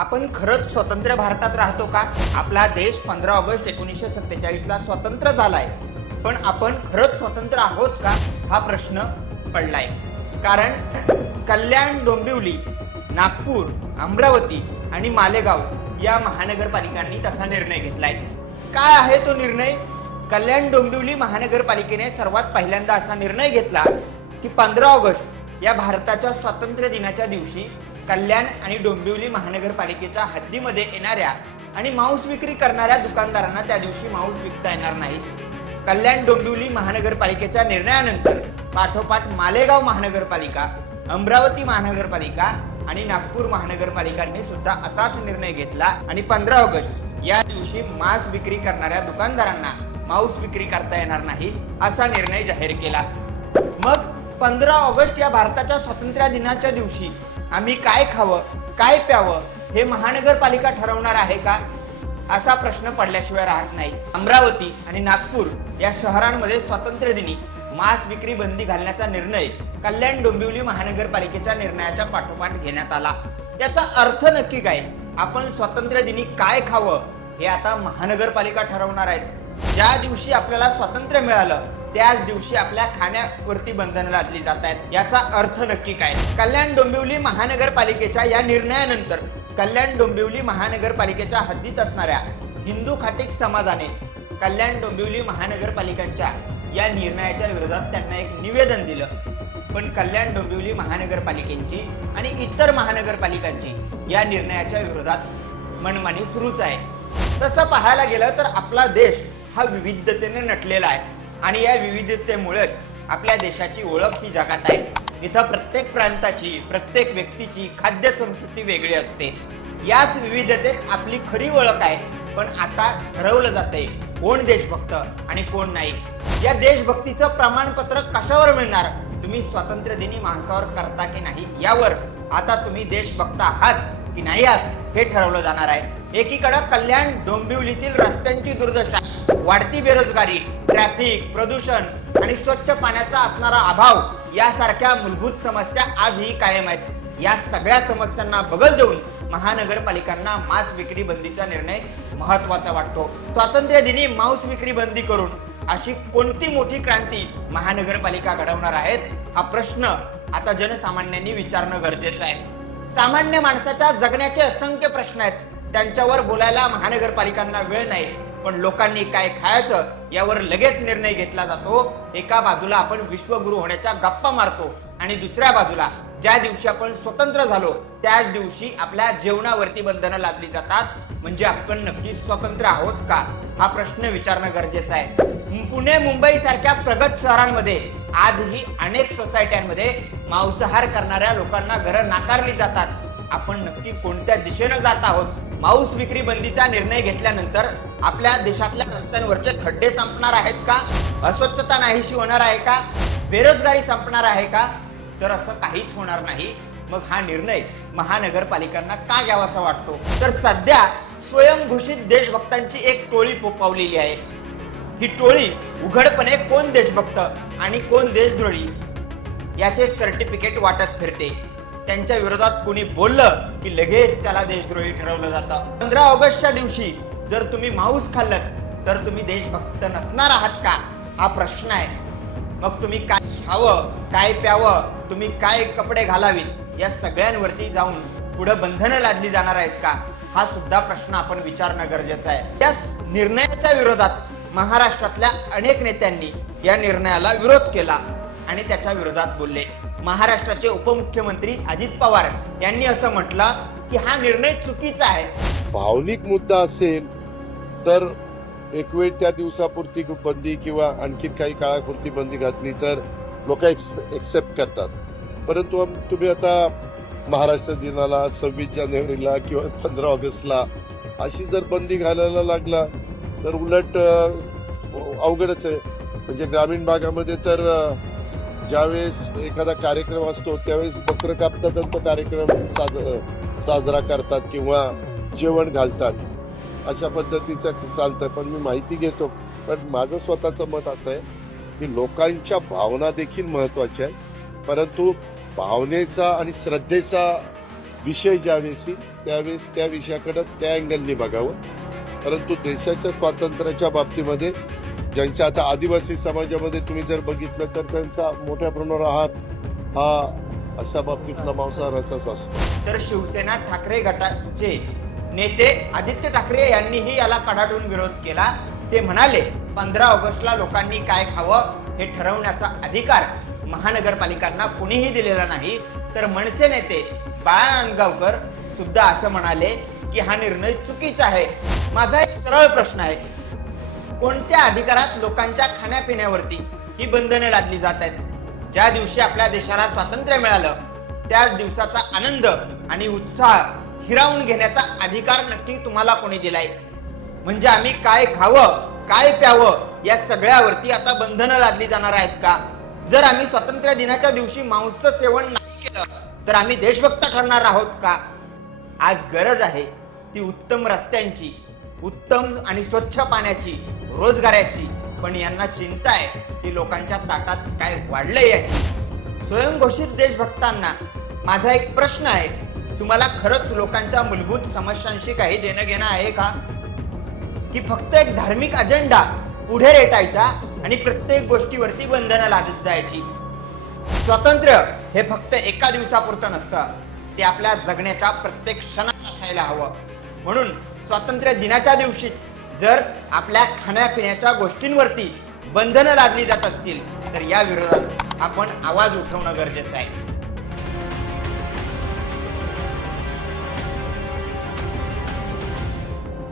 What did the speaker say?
आपण खरंच स्वतंत्र भारतात राहतो का? आपला देश पंधरा ऑगस्ट एकोणीसशे सत्तेचाळीसला स्वतंत्र झालाय. पण आपण खरंच स्वतंत्र आहोत का? हा प्रश्न पडलाय. कारण कल्याण डोंबिवली नागपूर अमरावती आणि मालेगाव या महानगरपालिकांनी तसा निर्णय घेतलाय. काय आहे तो निर्णय? कल्याण डोंबिवली महानगरपालिकेने सर्वात पहिल्यांदा असा निर्णय घेतला की पंधरा ऑगस्ट या भारताच्या स्वातंत्र्य दिनाच्या दिवशी कल्याण आणि डोंबिवली महानगरपालिकेच्या हद्दीमध्ये येणाऱ्या आणि मांस विक्री करणाऱ्या दुकानदारांना त्या दिवशी मांस विकता येणार नाही. कल्याण डोंबिवली महानगरपालिकेच्या निर्णयानंतर पाठोपाठ मालेगाव महानगरपालिका अमरावती महानगरपालिका आणि नागपूर महानगरपालिकांनी सुद्धा असाच निर्णय घेतला आणि पंधरा ऑगस्ट या दिवशी मांस विक्री करणाऱ्या दुकानदारांना मांस विक्री करता येणार नाही असा निर्णय जाहीर केला. मग पंधरा ऑगस्ट या भारताच्या स्वातंत्र्य दिनाच्या दिवशी आम्ही काय खावं काय प्यावं हे महानगरपालिका ठरवणार आहे का? असा प्रश्न पडल्याशिवाय राहत नाही. अमरावती आणि नागपूर या शहरांमध्ये स्वातंत्र्य दिनी मांस विक्री बंदी घालण्याचा निर्णय कल्याण डोंबिवली महानगरपालिकेच्या निर्णयाच्या पाठोपाठ घेण्यात आला. याचा अर्थ नक्की काय? आपण स्वातंत्र्य दिनी काय खावं हे आता महानगरपालिका ठरवणार आहेत. ज्या दिवशी आपल्याला स्वातंत्र्य मिळालं त्याच दिवशी आपल्या खाण्यावरती बंधनं लादली जात आहेत. याचा अर्थ नक्की काय? कल्याण डोंबिवली महानगरपालिकेच्या या निर्णयानंतर कल्याण डोंबिवली महानगरपालिकेच्या हद्दीत असणाऱ्या हिंदू खाटीक समाजाने कल्याण डोंबिवली महानगरपालिकांच्या या निर्णयाच्या विरोधात त्यांना एक निवेदन दिलं. पण कल्याण डोंबिवली महानगरपालिकेची आणि इतर महानगरपालिकांची या निर्णयाच्या विरोधात मनमानी सुरूच आहे. तसं पाहायला गेलं तर आपला देश हा विविधतेने नटलेला आहे. आणि या विविधतेमुळेच आपल्या देशाची ओळख ही जगात आहे. इथं प्रत्येक प्रांताची प्रत्येक व्यक्तीची खाद्य संस्कृती वेगळी असते. याच विविधतेत आपली खरी ओळख आहे पण आता ठरवलं जाते कोण देशभक्त आणि कोण नाही. या देशभक्तीचं प्रमाणपत्र कशावर मिळणार? तुम्ही स्वातंत्र्य दिनी माणसावर करता की नाही यावर. आता तुम्ही देशभक्त आहात की नाही आहात हे ठरवलं जाणार आहे. एकीकडं कल्याण डोंबिवलीतील रस्त्यांची दुर्दशा वाढती बेरोजगारी ट्रॅफिक प्रदूषण आणि स्वच्छ पाण्याचा असणारा अभाव यासारख्या मूलभूत समस्या आजही कायम आहेत. या सगळ्या समस्यांना बगल देऊन महानगरपालिकांना मांस विक्री बंदीचा निर्णय महत्त्वाचा वाटतो. स्वातंत्र्य दिनी मांस विक्री बंदी करून अशी कोणती मोठी क्रांती महानगरपालिका घडवणार आहेत? हा प्रश्न आता जनसामान्यांनी विचारणं गरजेचं आहे. सामान्य माणसाच्या जगण्याचे असंख्य प्रश्न आहेत. त्यांच्यावर बोलायला महानगरपालिकांना वेळ नाही. पण लोकांनी काय खायचं यावर लगेच निर्णय घेतला जातो. एका बाजूला आपण विश्वगुरु होण्याच्या गप्पा मारतो आणि दुसऱ्या बाजूला ज्या दिवशी आपण स्वतंत्र झालो त्याच दिवशी आपल्या जेवणावरती बंधनं लादली जातात. म्हणजे आपण नक्की स्वतंत्र आहोत का? हा प्रश्न विचारणं गरजेचं आहे. पुणे मुंबई सारख्या प्रगत शहरांमध्ये आजही अनेक सोसायट्यांमध्ये मांसाहार करणाऱ्या लोकांना घरं नाकारली जातात. आपण नक्की कोणत्या दिशेनं जात आहोत? मांस विक्री बंदीचा निर्णय घेतल्यानंतर आपल्या देशातल्या रस्त्यांवरचे खड्डे संपणार आहेत का? अस्वच्छता नाहीशी होणार आहे का? बेरोजगारी संपणार आहे का? तर असं काहीच होणार नाही. मग हा निर्णय महानगरपालिकांना का घ्यावासा वाटतो? तर सध्या स्वयंघोषित देशभक्तांची एक टोळी पोपावलेली आहे. ही टोळी उघडपणे कोण देशभक्त आणि कोण देशद्रोही याचे सर्टिफिकेट वाटत फिरते. त्यांच्या विरोधात कोणी बोललं की लगेच त्याला देशद्रोही ठरवलं जातं. पंधरा ऑगस्टच्या दिवशी जर तुम्ही मांस खाल्लं तर तुम्ही देशभक्त नसणार आहात का? हा प्रश्न आहे. मग तुम्ही काय खावं काय प्यावं तुम्ही काय कपडे घालावीत या सगळ्यांवरती जाऊन पुढं बंधनं लादली जाणार आहेत का? हा सुद्धा प्रश्न आपण विचारणं गरजेचं आहे. या निर्णयाच्या विरोधात महाराष्ट्रातल्या अनेक नेत्यांनी या निर्णयाला विरोध केला आणि त्याच्या विरोधात बोलले. महाराष्ट्राचे उपमुख्यमंत्री अजित पवार यांनी असं म्हटलं की हा निर्णय चुकीचा आहे. भावनिक मुद्दा असेल तर एक वेळ त्या दिवसापुरती बंदी किंवा आणखी काही काळापुरती बंदी घातली तर लोक एक्सेप्ट करतात. परंतु तुम्ही आता महाराष्ट्र दिनाला सव्वीस जानेवारीला किंवा पंधरा ऑगस्टला अशी जर बंदी घालायला लागला तर उलट अवघडच आहे. म्हणजे ग्रामीण भागामध्ये तर ज्यावेळेस एखादा कार्यक्रम असतो त्यावेळेस बकरं कापतात कार्यक्रम साज साजरा करतात किंवा जेवण घालतात. अशा पद्धतीचं चालतं पण मी माहिती घेतो. पण माझं स्वतःचं मत असं आहे की लोकांच्या भावना देखील महत्त्वाच्या आहेत. परंतु भावनेचा आणि श्रद्धेचा विषय ज्यावेळेस येईल त्यावेळेस त्या विषयाकडं त्या अँगलनी बघावं. परंतु देशाच्या स्वातंत्र्याच्या बाबतीमध्ये ज्यांच्या आता आदिवासी समाजामध्ये तुम्ही जर बघितलं तर त्यांचा मोठ्या प्रमाणावर आहार हा अशा बाबतीतला मांसाहाराचाच असतो. तर शिवसेना ठाकरे गटाचे नेते आदित्य ठाकरे यांनीही याला कडाडून विरोध केला. ते म्हणाले पंधरा ऑगस्टला लोकांनी काय खावं हे ठरवण्याचा अधिकार महानगरपालिकांना कुणीही दिलेला नाही. तर मनसे नेते बाळा नांदगावकर सुद्धा असं म्हणाले की हा निर्णय चुकीचा आहे. माझा एक सरळ प्रश्न आहे. कोणत्या अधिकारात लोकांच्या खाण्यापिण्यावरती ही बंधने लादली जात आहेत? ज्या दिवशी आपल्या देशाला स्वातंत्र्य मिळालं त्याच दिवसाचा आनंद आणि उत्साह हिरावून घेण्याचा अधिकार नक्की तुम्हाला कोणी दिलाय? म्हणजे आम्ही काय खावं काय प्यावं या सगळ्यावरती आता बंधनं लादली जाणार आहेत का? जर आम्ही स्वातंत्र्य दिनाच्या दिवशी मांस सेवन नाही केलं तर आम्ही देशभक्त ठरणार आहोत का? आज गरज आहे ती उत्तम रस्त्यांची उत्तम आणि स्वच्छ पाण्याची रोजगाराची. पण यांना चिंता आहे की लोकांच्या ताटात काय वाढलंय आहे स्वयंघोषित देशभक्तांना माझा एक प्रश्न आहे. तुम्हाला खरंच लोकांच्या मूलभूत समस्यांशी काही देणं घेणं आहे का? की फक्त एक धार्मिक अजेंडा पुढे रेटायचा आणि प्रत्येक गोष्टीवरती बंधनं लादत जायची. स्वातंत्र्य हे फक्त एका दिवसापुरतं नसतं ते आपल्या जगण्याच्या प्रत्येक क्षणात असायला हवं. म्हणून स्वातंत्र्य दिनाच्या दिवशीच जर आपल्या खाण्यापिण्याच्या गोष्टींवरती बंधनं लादली जात असतील तर या विरोधात आपण आवाज उठवणं गरजेचं आहे.